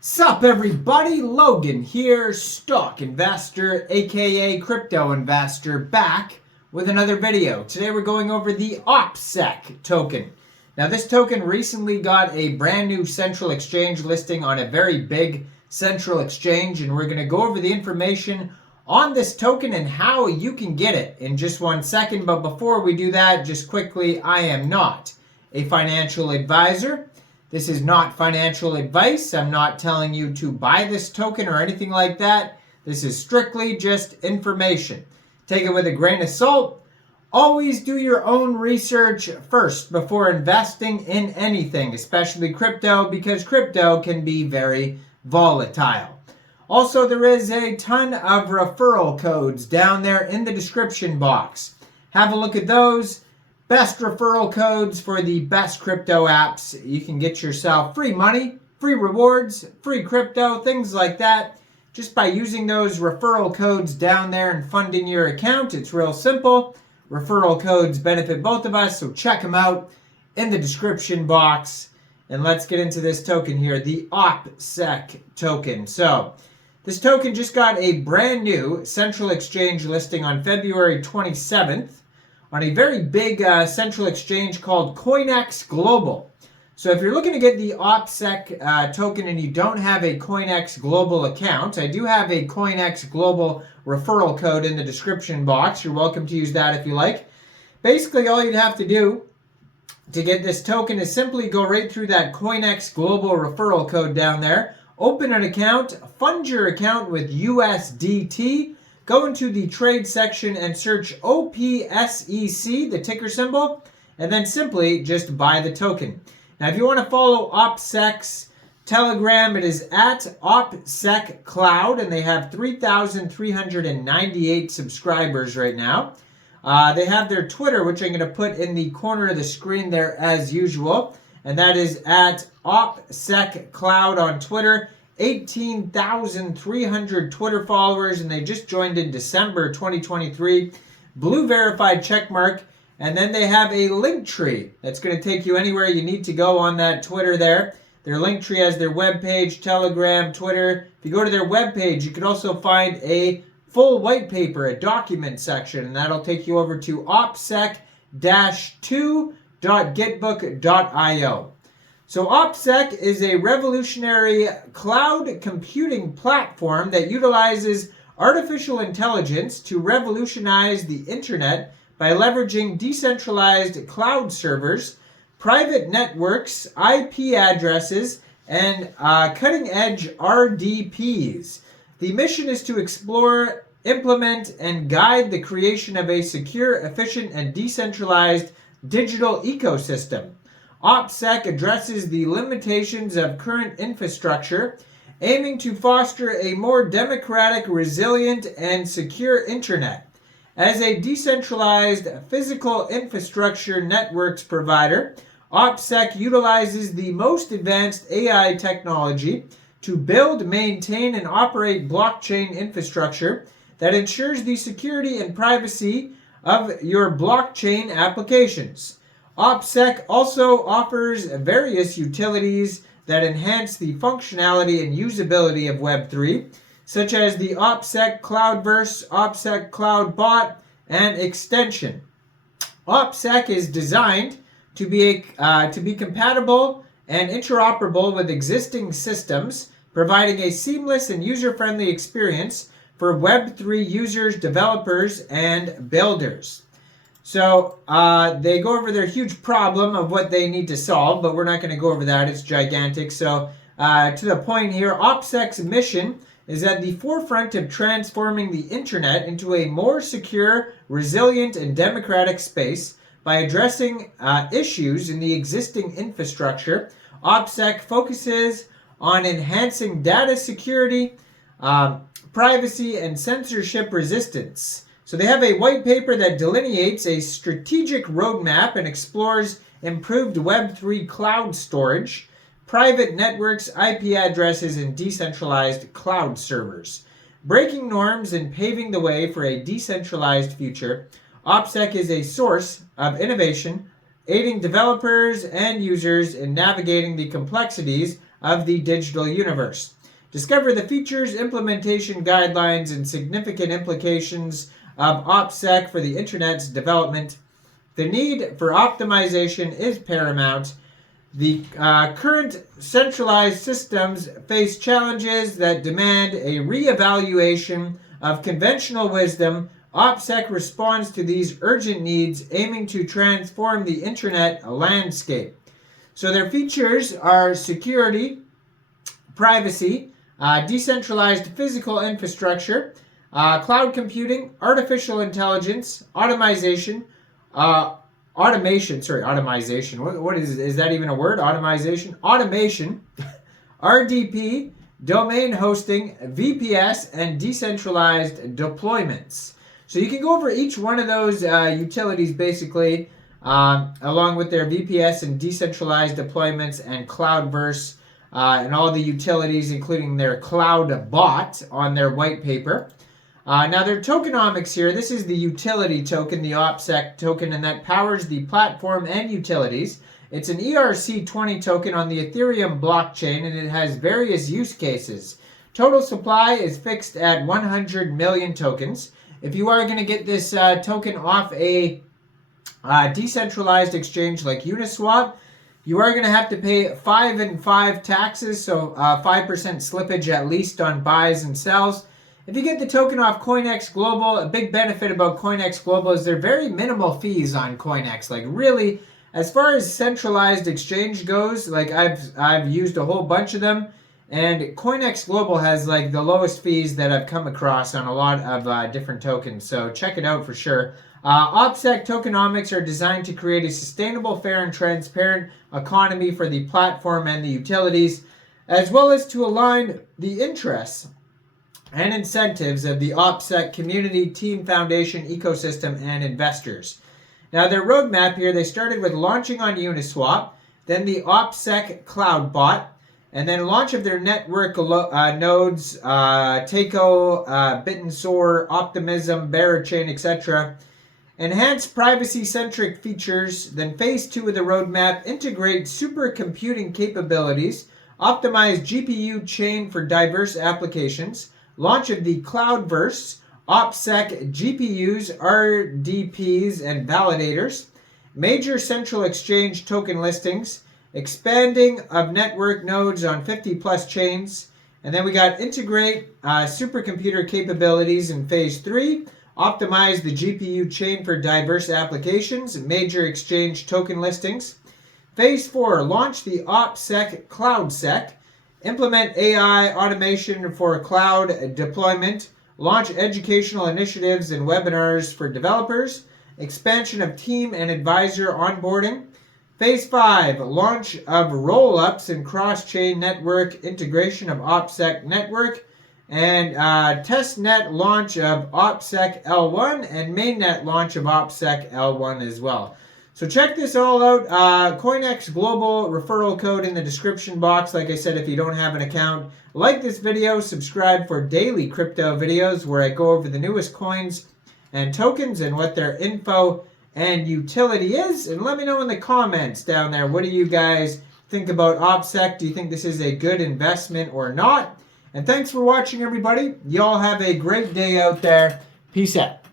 Sup everybody, Logan here, stock investor aka crypto investor, back with another video. Today we're going over the Opsec token. Now this token recently got a brand new central exchange listing on a very big central exchange, and we're going to go over the information on this token and how you can get it in just 1 second. But before we do that, just quickly, I am not a financial advisor. This is not financial advice. I'm not telling you to buy this token or anything like that. This is strictly just information. Take it with a grain of salt. Always do your own research first before investing in anything, especially crypto, because crypto can be very volatile. Also, there is a ton of referral codes down there in the description box. Have a look at those. Best referral codes for the best crypto apps. You can get yourself free money, free rewards, free crypto, things like that, just by using those referral codes down there and funding your account. It's real simple. Referral codes benefit both of us, so check them out in the description box. And let's get into this token here, the Opsec token. So this token just got a brand new central exchange listing on February 27th. On a very big central exchange called Coinex Global. So if you're looking to get the Opsec token and you don't have a Coinex Global account, I do have a Coinex Global referral code in the description box. You're welcome to use that if you like. Basically, all you'd have to do to get this token is simply go right through that Coinex Global referral code down there, open an account, fund your account with USDT, go into the trade section and search OPSEC, the ticker symbol, and then simply just buy the token. Now, if you want to follow Opsec's Telegram, it is at Opsec Cloud, and they have 3,398 subscribers right now. They have their Twitter, which I'm going to put in the corner of the screen there as usual, and that is at Opsec Cloud on Twitter. 18,300 Twitter followers, and they just joined in December 2023. Blue verified check mark, and then they have a link tree that's going to take you anywhere you need to go on that Twitter there. Their link tree has their webpage, Telegram, Twitter. If you go to their webpage, you can also find a full white paper, a document section, and that'll take you over to opsec-2.gitbook.io. So Opsec is a revolutionary cloud computing platform that utilizes artificial intelligence to revolutionize the internet by leveraging decentralized cloud servers, private networks, IP addresses, and cutting-edge RDPs. The mission is to explore, implement, and guide the creation of a secure, efficient, and decentralized digital ecosystem. Opsec addresses the limitations of current infrastructure, aiming to foster a more democratic, resilient, and secure internet. As a decentralized physical infrastructure networks provider, Opsec utilizes the most advanced AI technology to build, maintain, and operate blockchain infrastructure that ensures the security and privacy of your blockchain applications. Opsec also offers various utilities that enhance the functionality and usability of Web3, such as the Opsec Cloudverse, Opsec Cloud Bot, and Extension. Opsec is designed to be compatible and interoperable with existing systems, providing a seamless and user-friendly experience for Web3 users, developers, and builders. So they go over their huge problem of what they need to solve, but we're not going to go over that. It's gigantic. So to the point here, Opsec's mission is at the forefront of transforming the internet into a more secure, resilient, and democratic space by addressing issues in the existing infrastructure. Opsec focuses on enhancing data security, privacy, and censorship resistance. So they have a white paper that delineates a strategic roadmap and explores improved Web3 cloud storage, private networks, IP addresses, and decentralized cloud servers. Breaking norms and paving the way for a decentralized future, Opsec is a source of innovation, aiding developers and users in navigating the complexities of the digital universe. Discover the features, implementation guidelines, and significant implications of Opsec for the Internet's development. The need for optimization is paramount. The current centralized systems face challenges that demand a reevaluation of conventional wisdom. Opsec responds to these urgent needs, aiming to transform the Internet landscape. So their features are security, privacy, decentralized physical infrastructure, cloud computing, artificial intelligence, automation. What is that even a word? Automation, RDP, domain hosting, VPS, and decentralized deployments. So you can go over each one of those utilities basically, along with their VPS and decentralized deployments and Cloudverse, and all the utilities, including their cloud bot on their white paper. Now their tokenomics here, this is the utility token, the Opsec token, and that powers the platform and utilities. It's an ERC20 token on the Ethereum blockchain, and it has various use cases. Total supply is fixed at 100 million tokens. If you are going to get this token off a decentralized exchange like Uniswap, you are going to have to pay 5 and 5 taxes, so 5% slippage at least on buys and sells. If you get the token off Coinex Global, a big benefit about Coinex Global is they're very minimal fees on Coinex. Like really, as far as centralized exchange goes, like I've used a whole bunch of them, and Coinex Global has like the lowest fees that I've come across on a lot of different tokens. So check it out for sure. Opsec tokenomics are designed to create a sustainable, fair, and transparent economy for the platform and the utilities, as well as to align the interests and incentives of the Opsec community, team, foundation, ecosystem, and investors. Now their roadmap here, they started with launching on Uniswap, then the Opsec Cloud Bot, and then launch of their network nodes, Takeo, Bitsor, Optimism, Barachain, etc. Enhance privacy-centric features. Then phase 2 of the roadmap, integrate supercomputing capabilities, optimize GPU chain for diverse applications, launch of the Cloudverse, Opsec GPUs, RDPs, and validators, major central exchange token listings, expanding of network nodes on 50+ chains, and then we got integrate supercomputer capabilities in phase 3, optimize the GPU chain for diverse applications, major exchange token listings. Phase 4, launch the Opsec CloudSec, implement AI automation for cloud deployment, launch educational initiatives and webinars for developers, expansion of team and advisor onboarding. Phase 5, launch of roll-ups and cross-chain network integration of Opsec network, and testnet launch of Opsec L1 and mainnet launch of Opsec L1 as well. So check this all out. Coinex Global referral code in the description box. Like I said, if you don't have an account, like this video, subscribe for daily crypto videos where I go over the newest coins and tokens and what their info and utility is. And let me know in the comments down there, what do you guys think about Opsec? Do you think this is a good investment or not? And thanks for watching, everybody. Y'all have a great day out there. Peace out.